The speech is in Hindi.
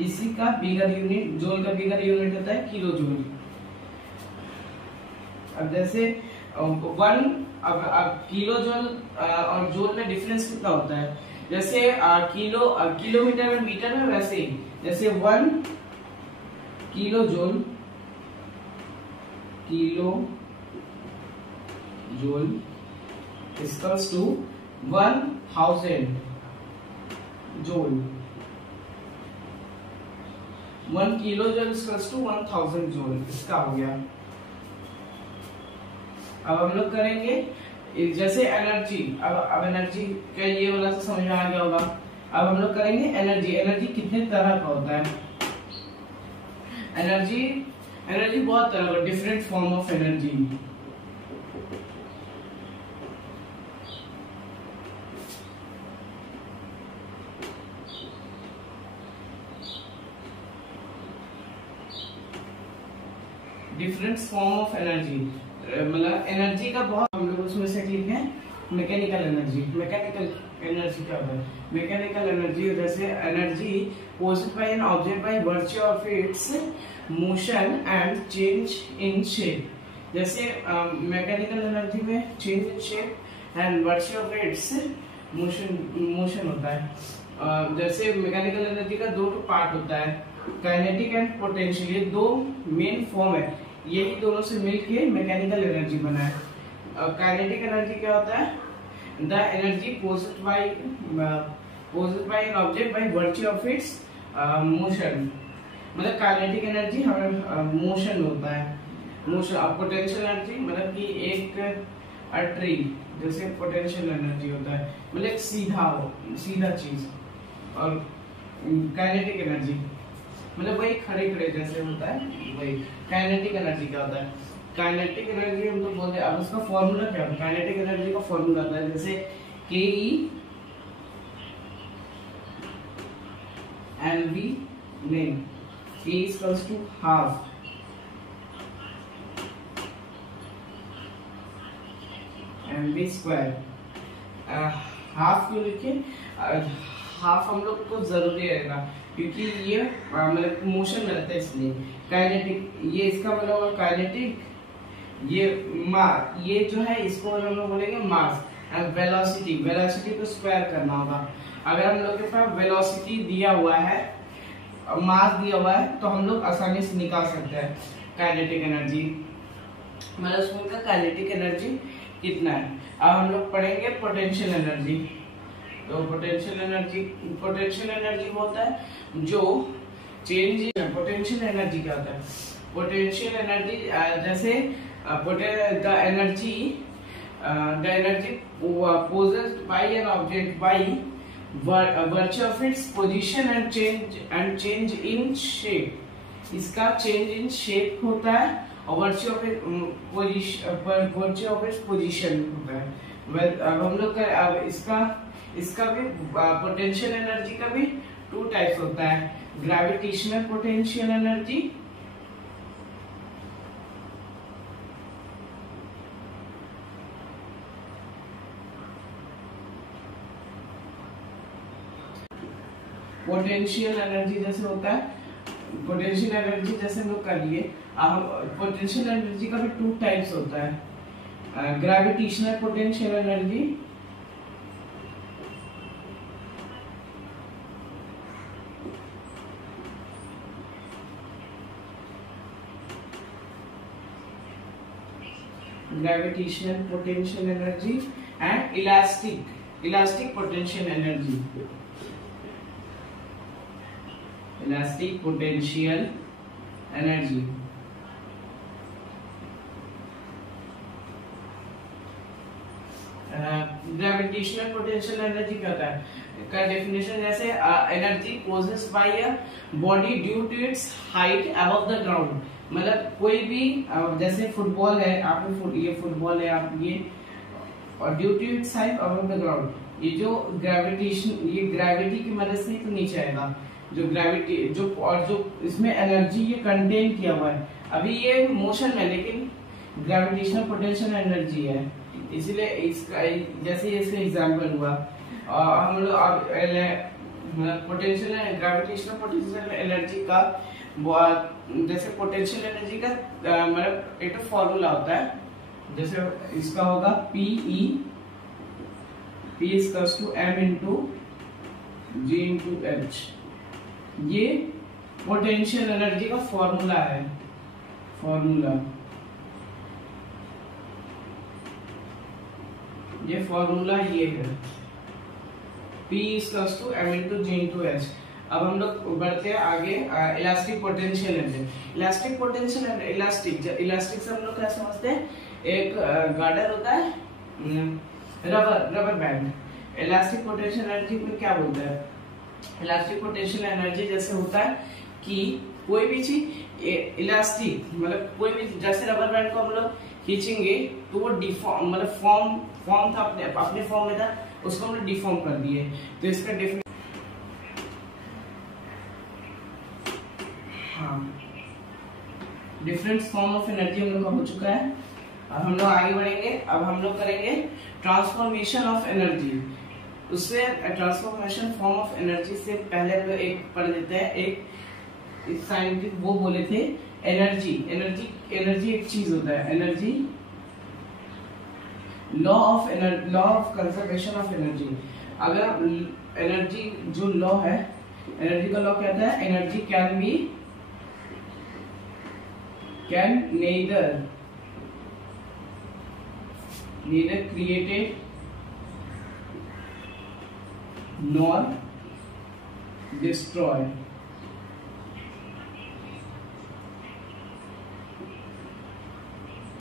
इसी का बिगर यूनिट, जूल का बिगर यूनिट होता है किलो जूल। अब जैसे अब किलो जूल और जूल में डिफरेंस कितना होता है, जैसे किलोमीटर में मीटर में, वैसे ही जैसे 1 kilo joule equals to 1000 joule. 1 kilo joule equals to 1000 joule, इसका हो गया। अब हम लोग करेंगे जैसे एनर्जी, अब एनर्जी का ये वाला तो समझ में आ गया होगा। अब हम लोग करेंगे एनर्जी कितने तरह का होता है। एनर्जी बहुत तरह का, different form of energy. Different form of energy, मतलब एनर्जी का बहुत, हम लोग उसमें से लिखे हैं मैकेनिकल एनर्जी। मैकेनिकल एनर्जी क्या होता है? मैकेनिकल एनर्जी जैसे energy possessed bye an object by virtue of its motion and change in shape. जैसे मैकेनिकल एनर्जी में change in shape and virtue of its motion होता है। जैसे मैकेनिकल एनर्जी का 2 पार्ट होता है, काइनेटिक एंड पोटेंशियल। ये 2 मेन फॉर्म है, यही दोनों से मिलके मैकेनिकल एनर्जी बना है। काइनेटिक एनर्जी क्या होता है? The energy possessed bye an object by virtue of its motion. मतलब काइनेटिक एनर्जी हमें मोशन होता है, मोशन। और पोटेंशियल एनर्जी मतलब कि एक ट्री, जैसे पोटेंशियल एनर्जी होता है, मतलब सीधा चीज। और काइनेटिक एनर्जी मतलब वही खड़े जैसे होता है, वही। काइनेटिक एनर्जी क्या होता है? काइनेटिक एनर्जी हम तो बोलते हैं, अब उसका फॉर्मूला क्या है? काइनेटिक एनर्जी का फॉर्मूला होता है जैसे के एन वी नहीं, K equals to half M V square. Half क्यों लिखे? हाफ हम लोग को जरूरी रहेगा क्योंकि ये मतलब मोशन में रहता है, इसलिए काइनेटिक। ये इसका मतलब काइनेटिक, ये जो है इसको हम लोग बोलेंगे मास। एंड वेलोसिटी को स्क्वायर करना होगा। अगर हम लोग के पास वेलोसिटी दिया हुआ है, मास दिया हुआ है, तो हम लोग आसानी से निकाल सकते हैं काइनेटिक एनर्जी, मतलब उसमें का काइनेटिक एनर्जी कितना है। अब हम लोग पढ़ेंगे पोटेंशियल एनर्जी। तो पोटेंशियल एनर्जी होता है जो चेंज। पोटेंशियल एनर्जी क्या होता है? पोटेंशियल एनर्जी जैसे the energy possessed by an object by virtue of its position and change in shape। इसका change in shape होता है और virtue of its position होता है। अब हम लोग अब इसका भी पोटेंशियल एनर्जी का भी 2 टाइप्स होता है, ग्रेविटेशनल पोटेंशियल एनर्जी जैसे होता है। पोटेंशियल एनर्जी जैसे हम लोग कर लिए, पोटेंशियल एनर्जी का भी 2 टाइप्स होता है, gravitational potential energy and elastic potential energy. Elastic potential energy gravitational potential energy क्या होता है? का डेफिनेशन जैसे energy possessed by a body due to its height above the ground. मतलब कोई भी जैसे फुटबॉल है, आप ये फुटबॉल है, आप ये, और due to its height above the ground, ये जो ग्रेविटेशन, ये ग्रेविटी की मदद से तो नीचे आएगा। जो ग्रेविटी जो इसमें एनर्जी ये कंटेन किया हुआ है, अभी ये मोशन में, लेकिन ग्रेविटेशनल पोटेंशियल एनर्जी है, इसीलिए इसका जैसे इसका एग्जांपल हुआ। हम लोग अब पोटेंशियल ग्रेविटेशनल पोटेंशियल एनर्जी का जैसे पोटेंशियल एनर्जी का मतलब एक फॉर्मूला होता है, जैसे इसका होगा PE P equals to M into G into H। ये पोटेंशियल एनर्जी का फॉर्मूला है, ये फॉर्मूला ये है P equals to M into G into H। अब हम लोग बढ़ते हैं आगे इलास्टिक पोटेंशियल एनर्जी। इलास्टिक से हम लोग क्या समझते हैं, एक गार्डर होता है rubber band. Elastic potential energy में क्या बोलते हैं, इलास्टिक पोटेंशियल एनर्जी जैसे होता है कि कोई भी चीज इलास्टिक मतलब कोई भी, जैसे रबर बैंड को हम लोग खींचेंगे तो वो डिफॉर्म मतलब फॉर्म था अपने फॉर्म में था, उसको हमने डिफॉर्म कर दिए। तो इसका definition different form of energy हम लोग का हो चुका है। अब हम लोग आगे बढ़ेंगे, अब हम लोग करेंगे ट्रांसफॉर्मेशन ऑफ एनर्जी। उससे ट्रांसफॉर्मेशन फॉर्म ऑफ एनर्जी से पहले हम लोग एक पढ़ लेते हैं, एक साइंटिस्ट वो बोले थे एनर्जी एक चीज होता है, energy law of conservation of energy. अगर एनर्जी जो लॉ है, एनर्जी का लॉ कहता है energy can neither created nor destroyed।